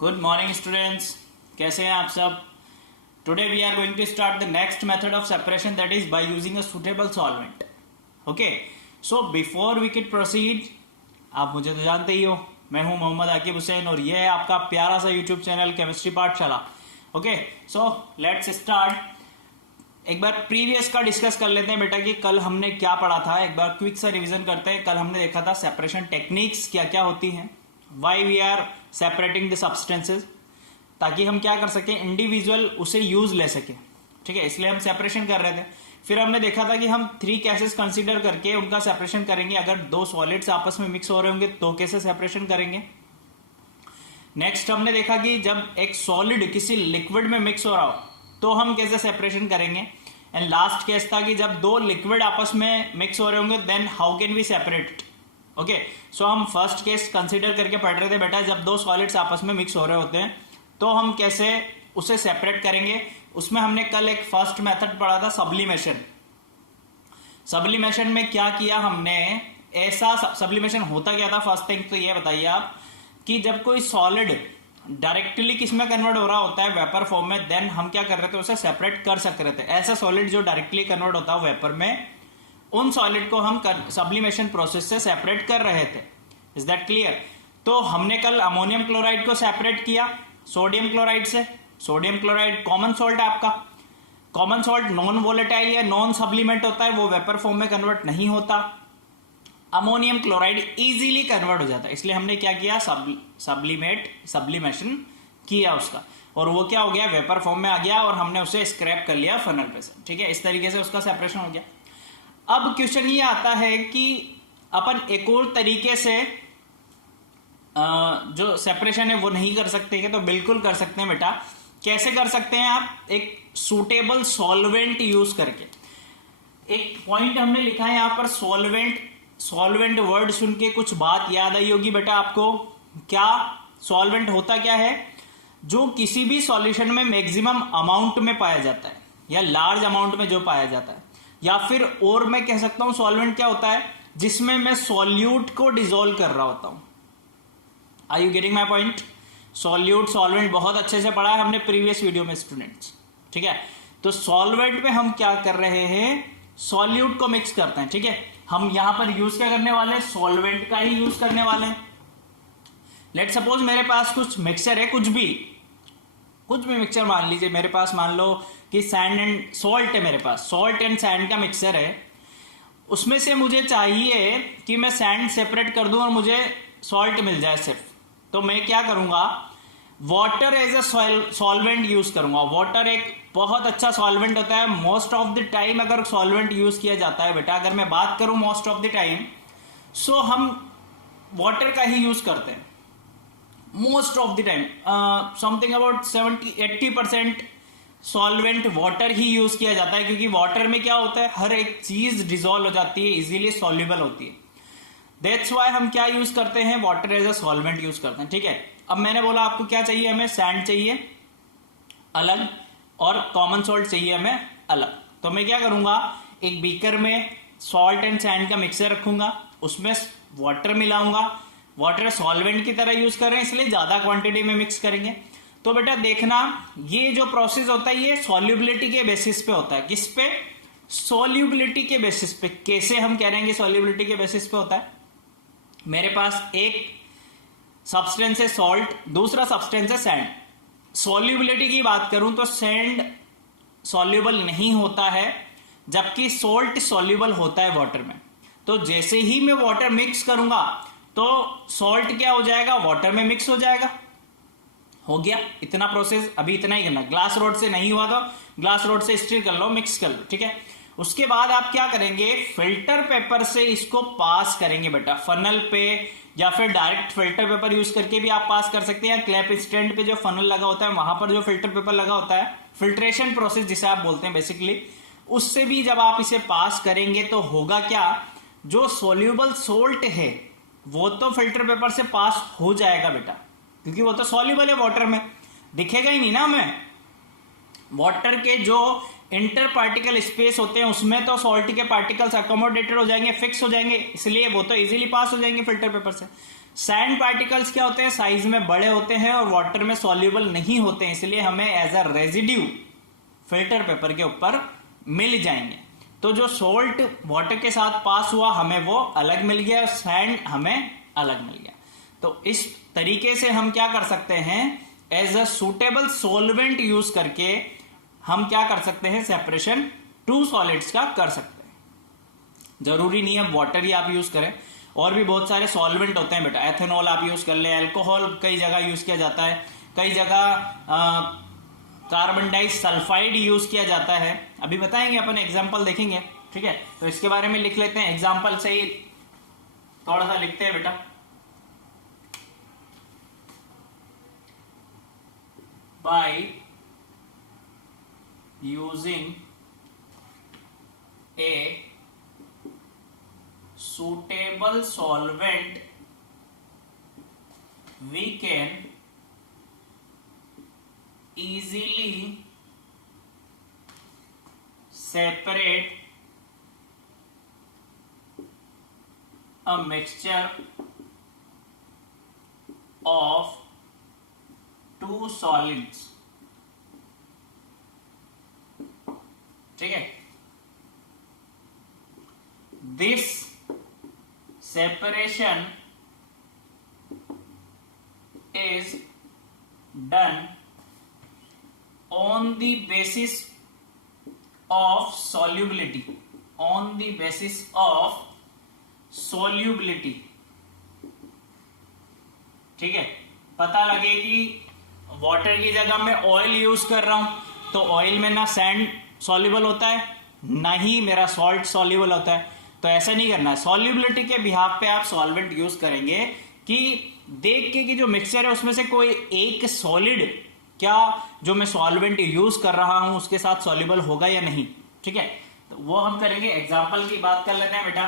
Good morning students, कैसे हैं आप सब। Today we are going to start the next method of separation, that is by using a suitable solvent. Okay, so before we can proceed, आप मुझे तो जानते ही हो, मैं हूं मोहम्मद आकिब हुसैन और ये है आपका प्यारा सा यूट्यूब चैनल केमिस्ट्री पाठशाला। Okay, so let's start. एक बार प्रीवियस का डिस्कस कर लेते हैं बेटा कि कल हमने क्या पढ़ा था। एक बार क्विक सा रिवीजन करते हैं। कल हमने देखा था सेपरेशन टेक्निक्स क्या क्या होती हैं, why we are separating the substances, ताकि हम क्या कर सकें, इंडिविजुअल उसे यूज ले सके। ठीक है, इसलिए हम सेपरेशन कर रहे थे। फिर हमने देखा था कि हम 3 केसेस कंसीडर करके उनका सेपरेशन करेंगे। अगर 2 सॉलिड्स आपस में मिक्स हो रहे होंगे तो कैसे सेपरेशन करेंगे। नेक्स्ट हमने देखा कि जब एक सॉलिड किसी लिक्विड में मिक्स हो रहा हो तो हम कैसे सेपरेशन करेंगे। एंड लास्ट केस था कि जब 2 लिक्विड आपस में मिक्स हो रहे होंगे then how can we separate. Okay, so हम फर्स्ट केस कंसीडर करके पढ़ रहे थे बेटा, जब 2 सॉलिड्स आपस में मिक्स हो रहे होते हैं तो हम कैसे उसे सेपरेट करेंगे। उसमें हमने कल एक फर्स्ट मेथड पढ़ा था, सब्लिमेशन। सब्लिमेशन में क्या किया हमने, ऐसा सब्लिमेशन होता क्या था। फर्स्ट थिंग तो ये बताइए आप कि जब कोई सॉलिड डायरेक्टली किसमें कन्वर्ट हो रहा होता है, वेपर फॉर्म में, देन हम क्या कर रहे थे, उसे सेपरेट कर सक रहे थे। ऐसा सॉलिड जो डायरेक्टली कन्वर्ट होता है वेपर में, उन सॉलिड को हम सब्लिमेशन प्रोसेस से सेपरेट कर रहे थे। Is that clear. तो हमने कल अमोनियम क्लोराइड को सेपरेट किया सोडियम क्लोराइड से। सोडियम क्लोराइड कॉमन सॉल्ट है आपका। कॉमन सॉल्ट नॉन वोलेटाइल या नॉन सब्लिमेंट होता है, वो वेपर फॉर्म में कन्वर्ट नहीं होता। अमोनियम क्लोराइड इजीली कन्वर्ट हो जाता है, इसलिए हमने क्या किया, सब्लिमेशन किया उसका, और वो क्या हो गया, वेपर फॉर्म में आ गया और हमने उसे स्क्रैप कर लिया फनल पे से। ठीक है, इस तरीके से उसका सेपरेशन हो गया। अब क्वेश्चन ये आता है कि अपन एक और तरीके से जो सेपरेशन है वो नहीं कर सकते क्या, तो बिल्कुल कर सकते हैं बेटा। कैसे कर सकते हैं आप, एक सूटेबल सॉल्वेंट यूज करके। एक पॉइंट हमने लिखा है यहां पर, सॉल्वेंट। सॉल्वेंट वर्ड सुन के कुछ बात याद आई होगी बेटा आपको। क्या सॉल्वेंट होता क्या है, जो किसी भी सॉल्यूशन में मैक्सिमम अमाउंट में पाया जाता है या लार्ज अमाउंट में जो पाया जाता है, या फिर और मैं कह सकता हूं सॉल्वेंट क्या होता है, जिसमें मैं सॉल्यूट को डिसॉल्व कर रहा होता हूं। Are you getting my point. Solute solvent बहुत अच्छे से पढ़ा है हमने प्रीवियस वीडियो में स्टूडेंट्स। ठीक है, तो सॉल्वेंट में हम क्या कर रहे हैं, सॉल्यूट को मिक्स करते हैं। ठीक है, हम यहां पर यूज क्या करने वाले हैं, सॉल्वेंट का ही यूज करने वाले हैं। लेट सपोज मेरे पास कुछ मिक्सचर है, कुछ भी मिक्सचर मान लीजिए मेरे पास, मान लो कि सैंड एंड सॉल्ट है मेरे पास, सॉल्ट एंड सैंड का मिक्सचर है। उसमें से मुझे चाहिए कि मैं सैंड सेपरेट कर दूं और मुझे सॉल्ट मिल जाए सिर्फ, तो मैं क्या करूंगा, water as a solvent use करूंगा। वाटर एक बहुत अच्छा सॉल्वेंट होता है। मोस्ट ऑफ द टाइम अगर सॉल्वेंट यूज किया जाता है बेटा, अगर मैं बात करूं most of the time, so हम वाटर का ही यूज करते हैं most of the time. Something about 70-80% solvent water ही यूज किया जाता है, क्योंकि वाटर में क्या होता है, हर एक चीज डिसॉल्व हो जाती है, इजीली सॉल्युबल होती है। दैट्स व्हाई हम क्या यूज करते हैं, water as a solvent use करते हैं। ठीक है, अब मैंने बोला आपको क्या चाहिए, हमें सैंड चाहिए अलग और कॉमन सॉल्ट चाहिए हमें अलग। तो मैं क्या करूंगा, एक बीकर में सॉल्ट एंड सैंड का मिक्सचर रखूंगा, उसमें वाटर मिलाऊंगा। वाटर सॉल्वेंट की तरह यूज कर रहे हैं, इसलिए ज्यादा क्वांटिटी में मिक्स करेंगे। तो बेटा देखना, ये जो प्रोसेस होता है ये सॉल्युबिलिटी के बेसिस पे होता है। किस पे, सॉल्युबिलिटी के बेसिस पे। कैसे हम कह रहे हैं कि सॉल्युबिलिटी के बेसिस पे होता है, मेरे पास एक सब्सटेंस है सॉल्ट, दूसरा सब्सटेंस है सैंड। सॉल्युबिलिटी की बात करूं तो सैंड सॉल्युबल नहीं होता है, जबकि सॉल्ट सॉल्युबल होता है वाटर में। तो जैसे ही मैं वाटर मिक्स करूंगा तो सॉल्ट क्या हो जाएगा, वाटर में मिक्स हो जाएगा। हो गया इतना प्रोसेस, अभी इतना ही करना। ग्लास रोड से नहीं हुआ तो ग्लास रोड से स्टील कर लो, मिक्स कर लो। ठीक है, उसके बाद आप क्या करेंगे, फिल्टर पेपर से इसको पास करेंगे बेटा, फनल पे, या फिर डायरेक्ट फिल्टर पेपर यूज करके भी आप पास कर सकते हैं। क्लैप स्टैंड पे जो फनल लगा होता है वहां पर जो फिल्टर पेपर लगा होता है, फिल्ट्रेशन प्रोसेस जिसे आप बोलते हैं बेसिकली, उससे भी जब आप इसे पास करेंगे तो होगा क्या, जो सोल्यूबल सोल्ट है वो तो फिल्टर पेपर से पास हो जाएगा बेटा, क्योंकि वो तो सॉल्युबल है वाटर में, दिखेगा ही नहीं ना हमें। वाटर के जो इंटर पार्टिकल स्पेस होते हैं उसमें तो सॉल्ट के पार्टिकल्स अकोमोडेटेड हो जाएंगे, फिक्स हो जाएंगे, इसलिए वो तो इजीली पास हो जाएंगे फिल्टर पेपर से। सैंड पार्टिकल्स क्या होते हैं, साइज में बड़े होते हैं और वाटर में सॉल्युबल नहीं होते हैं, इसलिए हमें as a residue filter paper के ऊपर मिल जाएंगे। तो जो सॉल्ट वाटर के साथ पास हुआ हमें वो अलग मिल गया, सैंड हमें अलग मिल गया। तो इस तरीके से हम क्या कर सकते हैं, as a suitable solvent use करके हम क्या कर सकते हैं, सेपरेशन टू सॉलिड्स का कर सकते हैं। जरूरी नहीं है वाटर ही आप यूज करें, और भी बहुत सारे सॉल्वेंट होते हैं बेटा। एथेनॉल आप यूज कर ले, अल्कोहल कई जगह यूज किया जाता है, कई जगह कार्बन डाइसल्फाइड यूज किया जाता है। अभी बताएंगे, अपन एग्जांपल देखेंगे, ठीक है। तो इसके बारे में लिख लेते हैं, एग्जांपल से ही थोड़ा सा लिखते हैं बेटा। By using A suitable solvent we can easily separate a mixture of two solids, ठीक है। This separation is done on the basis of solubility, on the basis of solubility, ठीक है। पता लगे कि वाटर की जगह मैं ऑयल यूज कर रहा हूं तो ऑयल में ना सैंड सॉल्युबल होता है ना ही मेरा सॉल्ट सॉल्युबल होता है, तो ऐसा नहीं करना है। सॉल्युबिलिटी के बिहाफ पे आप सॉल्वेंट यूज करेंगे कि देख के कि जो मिक्सचर है उसमें से कोई एक सॉलिड क्या जो मैं सॉल्वेंट यूज कर रहा हूं उसके साथ सॉल्युबल होगा या नहीं, ठीक है। तो वो हम करेंगे, एग्जांपल की बात कर लेते हैं बेटा,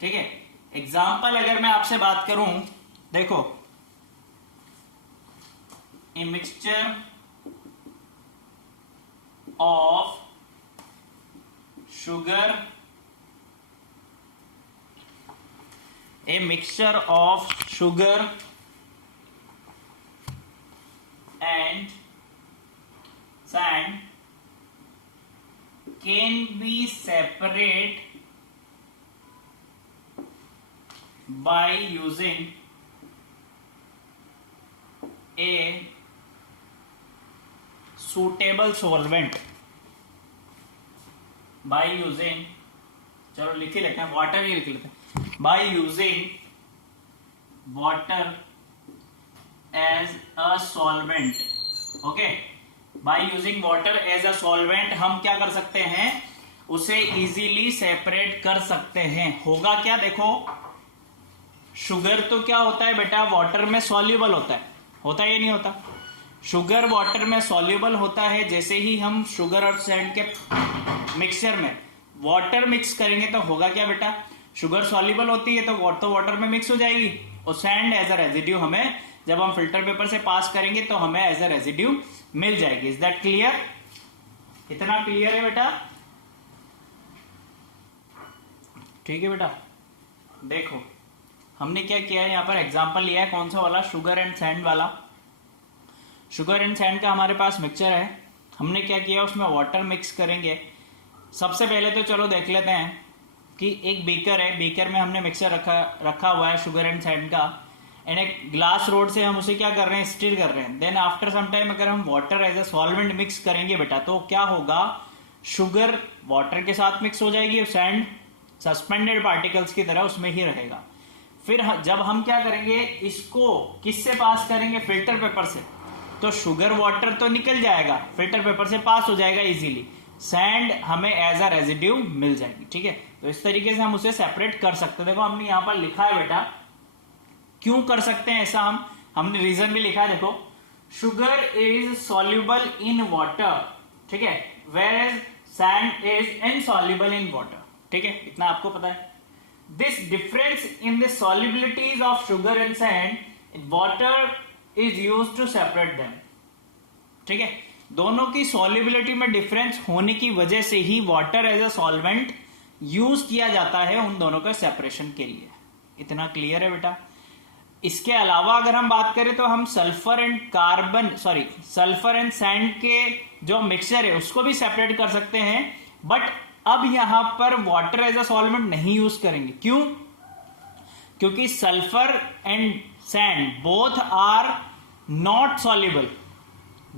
ठीक है। एग्जांपल अगर मैं आपसे बात करूं, देखो a mixture of sugar, a mixture of sugar and sand can be separated by using a suitable solvent, by using, चलो लिख ही लेते हैं, वाटर ही लिख लेते हैं, by using water as a solvent, okay. by using water as a solvent हम क्या कर सकते हैं, उसे इजीली सेपरेट कर सकते हैं। होगा क्या, देखो शुगर तो क्या होता है बेटा, वाटर में सॉल्युबल होता है या नहीं होता। शुगर वाटर में सॉल्युबल होता है, जैसे ही हम शुगर और सैंड के मिक्सचर में वाटर मिक्स करेंगे तो होगा क्या बेटा, शुगर सॉल्युबल होती है तो वाटर में मिक्स हो जाएगी, और सैंड एज अ रेजिड्यू हमें जब हम फिल्टर पेपर से पास करेंगे तो हमें एज अ रेजिड्यू मिल जाएगी। Is that clear? इतना क्लियर है बेटा? ठीक है बेटा। देखो हमने क्या किया है, यहाँ पर एग्जांपल लिया है, कौन सा वाला, शुगर एंड सैंड वाला। शुगर एंड सैंड का हमारे पास मिक्सचर है, हमने क्या किया, उसमें वाटर मिक्स करेंगे। सबसे पहले तो चलो देख लेते हैं कि एक बीकर है, बीकर में हमने मिक्सचर रखा हुआ है शुगर एंड सैंड का, एंड एक ग्लास रोड से हम उसे क्या कर रहे हैं, स्टिर कर रहे हैं। देन आफ्टर सम टाइम अगर हम water as a solvent mix करेंगे बेटा, तो क्या होगा, शुगर वाटर के साथ मिक्स हो जाएगी, सैंड सस्पेंडेड पार्टिकल्स की तरह उसमें ही रहेगा। फिर जब हम क्या करेंगे, इसको किससे पास करेंगे, फिल्टर पेपर से, तो शुगर वाटर तो निकल जाएगा, फिल्टर पेपर से पास हो जाएगा इजीली, सैंड हमें एज अ रेजिड्यू मिल जाएगी, ठीक है। तो इस तरीके से हम उसे सेपरेट कर सकते हैं। देखो हमने यहां पर लिखा है बेटा, क्यों कर सकते हैं ऐसा, हमने रीजन भी लिखा है, देखो sugar is soluble in water, ठीक है, whereas sand is insoluble in water, ठीक है, इतना आपको पता है। This difference in the solubilities of sugar and sand in water is used to separate them, ठीक है, दोनों की सॉल्युबिलिटी में डिफरेंस होने की वजह से ही water as a solvent use किया जाता है उन दोनों का सेपरेशन के लिए। इतना क्लियर है बेटा? इसके अलावा अगर हम बात करें तो हम सल्फर एंड सैंड के जो मिक्सचर है उसको भी सेपरेट कर सकते हैं, बट अब यहां पर वाटर एज अ सॉल्वेंट नहीं यूज करेंगे। क्यों? क्योंकि sulphur and sand both are not soluble.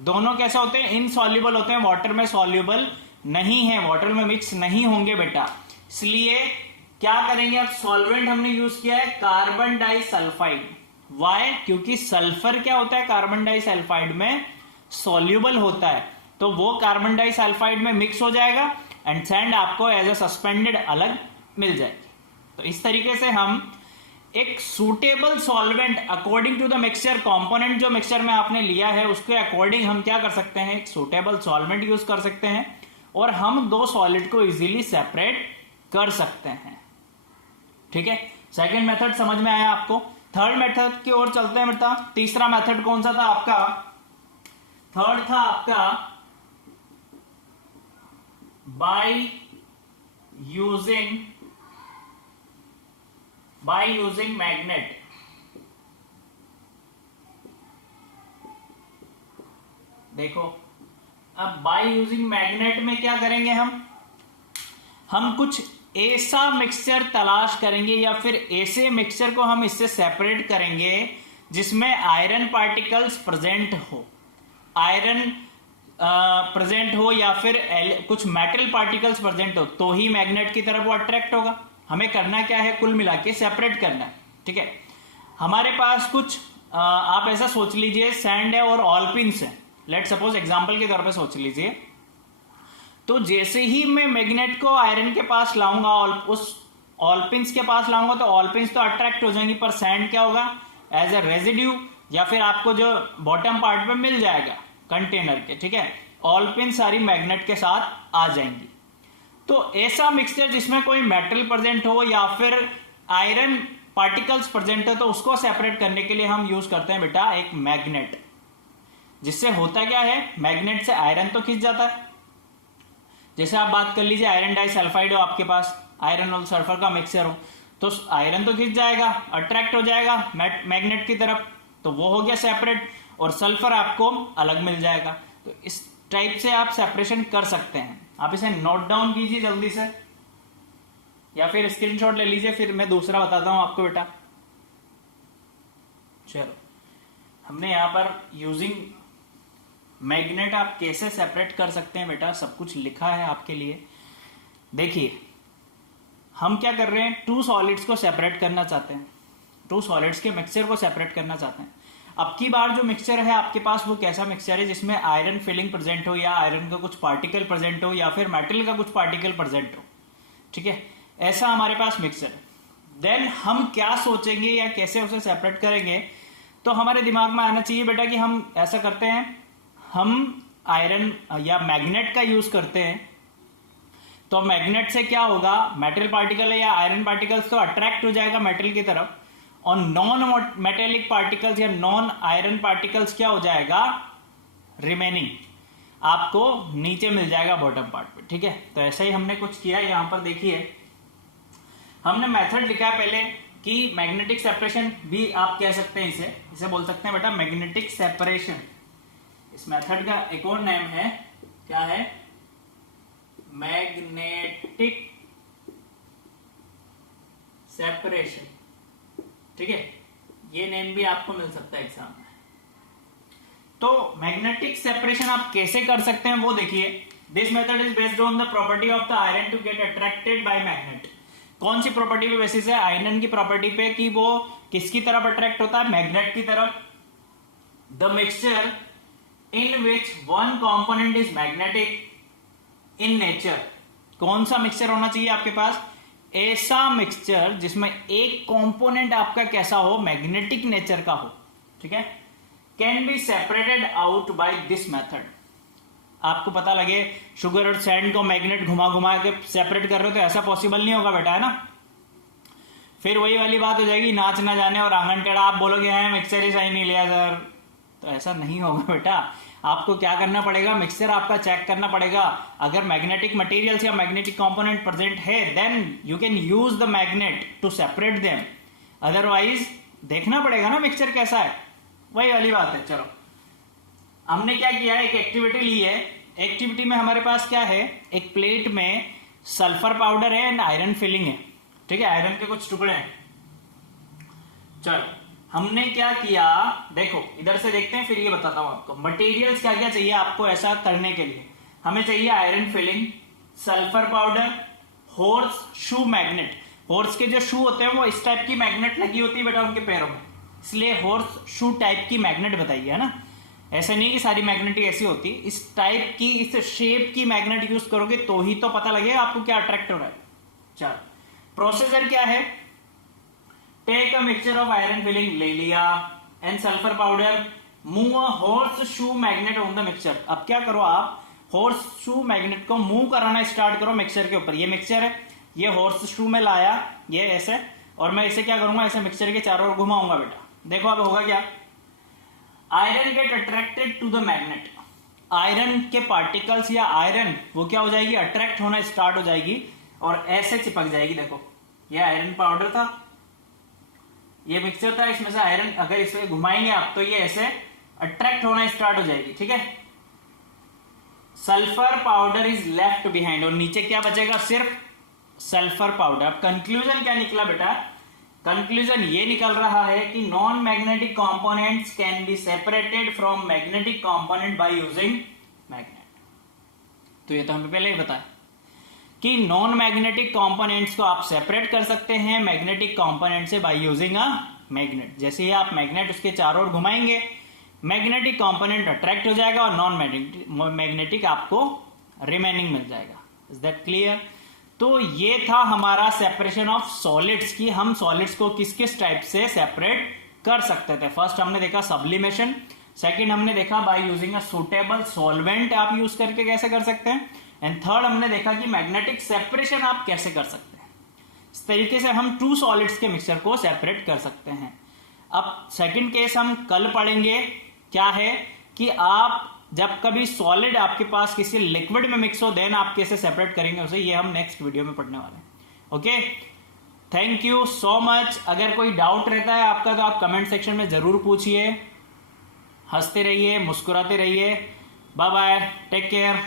दोनों कैसे होते हैं? इनसॉल्युबल होते हैं, वाटर में सॉल्युबल नहीं है, वाटर में मिक्स नहीं होंगे बेटा। इसलिए क्या करेंगे? अब सॉल्वेंट हमने यूज किया है कार्बन डाइसल्फाइड। वाई? क्योंकि सल्फर क्या होता है कार्बन डाइसल्फाइड में? सॉल्युबल होता है, तो वो कार्बन डाइसल्फाइड में मिक्स हो जाएगा एंड सैंड आपको एज अ सस्पेंडेड अलग मिल जाएगी। तो इस तरीके से हम एक suitable solvent according to the mixture component, जो मिक्सचर में आपने लिया है उसके अकॉर्डिंग हम क्या कर सकते हैं? एक सूटेबल सॉल्वेंट यूज कर सकते हैं और हम दो सॉलिड को इजीली सेपरेट कर सकते हैं। ठीक है, सेकंड मेथड समझ में आया आपको? थर्ड मेथड की ओर चलते हैं बेटा। तीसरा मेथड कौन सा था आपका? थर्ड था आपका बाय यूजिंग मैग्नेट। देखो, अब बाय यूजिंग मैग्नेट में क्या करेंगे? हम कुछ ऐसा मिक्सचर तलाश करेंगे या फिर ऐसे मिक्सचर को हम इससे सेपरेट करेंगे जिसमें आयरन पार्टिकल्स प्रेजेंट हो, प्रेजेंट हो या फिर कुछ मेटल पार्टिकल्स प्रेजेंट हो, तो ही मैग्नेट की तरफ वो अट्रैक्ट होगा। हमें करना क्या है? कुल मिला के सेपरेट करना है। ठीक है, हमारे पास कुछ आप ऐसा सोच लीजिए सैंड है और ऑलपिन्स है, लेट सपोज एग्जांपल के तौर पे सोच लीजिए। तो जैसे ही मैं मैग्नेट को आयरन के पास लाऊंगा, उस ऑलपिन्स के पास लाऊंगा, तो ऑलपिन्स तो अट्रैक्ट हो जाएंगी, पर सैंड क्या होगा? एज अ रेजिड्यू या फिर आपको जो बॉटम पार्ट में मिल जाएगा कंटेनर के। ठीक है, ऑलपिन सारी मैग्नेट के साथ आ जाएंगी। तो ऐसा मिक्सचर जिसमें कोई मेटल प्रेजेंट हो या फिर आयरन पार्टिकल्स प्रेजेंट हो, तो उसको सेपरेट करने के लिए हम यूज करते हैं बेटा एक मैग्नेट। जिससे होता क्या है? मैग्नेट से आयरन तो खिंच जाता है। जैसे आप बात कर लीजिए आयरन डाइसल्फाइड हो आपके पास, आयरन और सल्फर का मिक्सचर हो, तो आयरन तो खिंच जाएगा, अट्रैक्ट हो जाएगा मैग्नेट की तरफ, तो वो हो गया सेपरेट, और सल्फर आपको अलग मिल जाएगा। तो इस टाइप से आप सेपरेशन कर सकते हैं। आप इसे नोट डाउन कीजिए जल्दी से या फिर स्क्रीनशॉट ले लीजिए, फिर मैं दूसरा बताता हूं आपको बेटा। चलो, हमने यहां पर यूजिंग मैग्नेट आप कैसे सेपरेट कर सकते हैं बेटा, सब कुछ लिखा है आपके लिए। देखिए, हम क्या कर रहे हैं? टू सॉलिड्स को सेपरेट करना चाहते हैं, टू सॉलिड्स के मिक्सचर को सेपरेट करना चाहते हैं। अब की बार जो मिक्सचर है आपके पास वो कैसा मिक्सचर है? जिसमें आयरन फिलिंग प्रेजेंट हो या आयरन का कुछ पार्टिकल प्रेजेंट हो या फिर मेटल का कुछ पार्टिकल प्रेजेंट हो। ठीक है, ऐसा हमारे पास मिक्सचर है। देन हम क्या सोचेंगे या कैसे उसे सेपरेट करेंगे? तो हमारे दिमाग में आना चाहिए बेटा कि हम ऐसा करते हैं, हम आयरन या मैग्नेट का यूज करते हैं। तो मैग्नेट से क्या होगा? मेटल पार्टिकल या आयरन पार्टिकल्स तो अट्रैक्ट हो जाएगा मेटल की तरफ, और नॉन मेटेलिक पार्टिकल्स या नॉन आयरन पार्टिकल्स क्या हो जाएगा? रिमेनिंग आपको नीचे मिल जाएगा बॉटम पार्ट पे। ठीक है, तो ऐसा ही हमने कुछ किया। यहां पर देखिए, हमने मेथड लिखा है पहले कि मैग्नेटिक सेपरेशन भी आप कह सकते हैं, इसे बोल सकते हैं बेटा मैग्नेटिक सेपरेशन। इस मेथड का एक और नेम है, क्या है? Magnetic separation. ठीक है, ये नेम भी आपको मिल सकता है एग्जाम में। तो मैग्नेटिक सेपरेशन आप कैसे कर सकते हैं वो देखिए। This method is based on the property of the iron to get attracted by magnet. कौन सी प्रॉपर्टी पे बेसिस है? आयरन की प्रॉपर्टी पे कि वो किसकी तरफ अट्रैक्ट होता है? मैग्नेट की तरफ। The mixture in which one component is magnetic in nature. कौन सा मिक्सचर होना चाहिए आपके पास? ऐसा मिक्सचर जिसमें एक कंपोनेंट आपका कैसा हो? मैग्नेटिक नेचर का हो। ठीक है, can be separated out by this method. आपको पता लगे शुगर और सैंड को मैग्नेट घुमा घुमा के सेपरेट कर रहे हो, तो ऐसा पॉसिबल नहीं होगा बेटा, है ना? फिर वही वाली बात हो जाएगी, नाच ना जाने और आंगन टेढ़ा। आप बोलोगे हैं मिक्सचर ही सही नहीं लिया सर, तो ऐसा नहीं होगा बेटा। आपको क्या करना पड़ेगा, मिक्सचर आपका चेक करना पड़ेगा। अगर मैग्नेटिक मटेरियल्स या मैग्नेटिक कंपोनेंट प्रेजेंट है then you can use the magnet to separate them, otherwise देखना पड़ेगा ना मिक्सचर कैसा है, वही वाली बात है। चलो हमने क्या किया है, एक एक्टिविटी ली है। एक्टिविटी में हमारे पास क्या है, एक प्लेट में सल्फर पाउडर है एंड आयरन फिलिंग है, ठीक है, आयरन के कुछ टुकड़े हैं। चलो हमने क्या किया, देखो इधर से देखते हैं फिर ये बताता हूं आपको। मटेरियल्स क्या क्या चाहिए आपको ऐसा करने के लिए, हमें चाहिए iron filling, sulphur powder, horse shoe magnet. Horse के जो शू होते हैं वो इस टाइप की मैग्नेट लगी होती है बेटा उनके पैरों में, इसलिए हॉर्स शू टाइप की मैग्नेट बताइए, है ना। ऐसा नहीं कि सारी मैग्नेट ऐसी होती, इस टाइप की, इस शेप की मैग्नेट यूज करोगे तो ही तो पता लगेगा आपको क्या अट्रैक्ट हो रहा है। चलो प्रोसीजर क्या है, take a mixture of iron filing, ले लिया, and sulphur powder, move a horseshoe magnet on the mixture. अब क्या करो आप, हॉर्स शू मैग्नेट को मूव कराना स्टार्ट करो मिक्सचर के ऊपर। ये मिक्सचर है, ये हॉर्स शू में लाया, ये ऐसे, और मैं इसे क्या करूंगा, ऐसे मिक्सचर के चारों ओर घुमाऊंगा बेटा। देखो अब होगा क्या, iron get attracted to the magnet. Iron के पार्टिकल्स या आयरन वो क्या हो जाएगी, अट्रैक्ट होना स्टार्ट हो जाएगी और ऐसे चिपक जाएगी। देखो ये आयरन पाउडर था, ये मिक्सचर था, इसमें से आयरन अगर इसे घुमाएंगे आप तो ये ऐसे अट्रैक्ट होना स्टार्ट हो जाएगी, ठीक है। Sulphur powder is left behind, और नीचे क्या बचेगा, सिर्फ सल्फर पाउडर। अब कंक्लूजन क्या निकला बेटा, कंक्लूजन ये निकल रहा है कि non magnetic components can be separated from magnetic component by using magnet. तो ये तो हमें पहले ही बताया कि नॉन मैग्नेटिक कंपोनेंट्स को आप सेपरेट कर सकते हैं मैग्नेटिक कंपोनेंट से बाय यूजिंग अ मैग्नेट। जैसे ही आप मैग्नेट उसके चारों ओर घुमाएंगे, मैग्नेटिक कंपोनेंट अट्रैक्ट हो जाएगा और नॉन मैग्नेटिक आपको रिमेनिंग मिल जाएगा। Is that clear. तो ये था हमारा सेपरेशन ऑफ सॉलिड्स की, हम सॉलिड्स को किस किस टाइप से सेपरेट कर सकते थे। फर्स्ट हमने देखा सब्लिमेशन, सेकंड हमने देखा bye using a suitable solvent आप यूज करके कैसे कर सकते हैं, एंड थर्ड हमने देखा कि मैग्नेटिक सेपरेशन आप कैसे कर सकते हैं। इस तरीके से हम टू सॉलिड्स के मिक्सचर को सेपरेट कर सकते हैं। अब सेकंड केस हम कल पढ़ेंगे, क्या है कि आप जब कभी सॉलिड आपके पास किसी लिक्विड में मिक्स हो देन आप कैसे सेपरेट करेंगे उसे, ये हम नेक्स्ट वीडियो में पढ़ने वाले हैं। Okay, thank you so much. अगर कोई डाउट रहता है आपका तो आप कमेंट सेक्शन में जरूर पूछिए। हंसते रहिए, मुस्कुराते रहिए। Bye bye, take care.